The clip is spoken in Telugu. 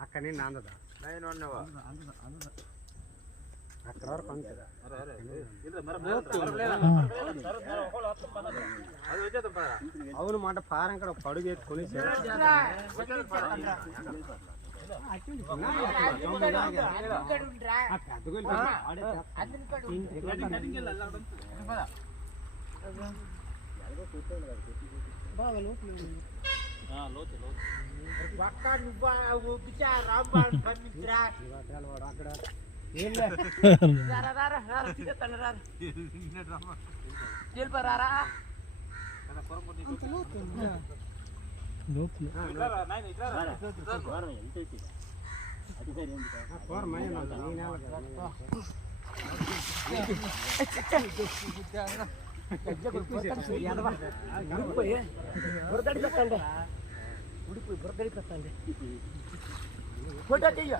అక్కడ నేను అందదా నేను ఉన్నవా అక్కడ వరకు అందుతుందా అరే, అరే, ఇల్లు మరి మరి లేదా? అది వచ్చేద్దాం పదరా అవును మాట పారం కూడా ಬುರದಡಿ ತಕ್ಕಂಡೆ ಉಡುಪಿ ಬುರದಡಿ ತಕ್ಕಂಡೆ ಫೋಟೋ ತೆಗೆಯುವ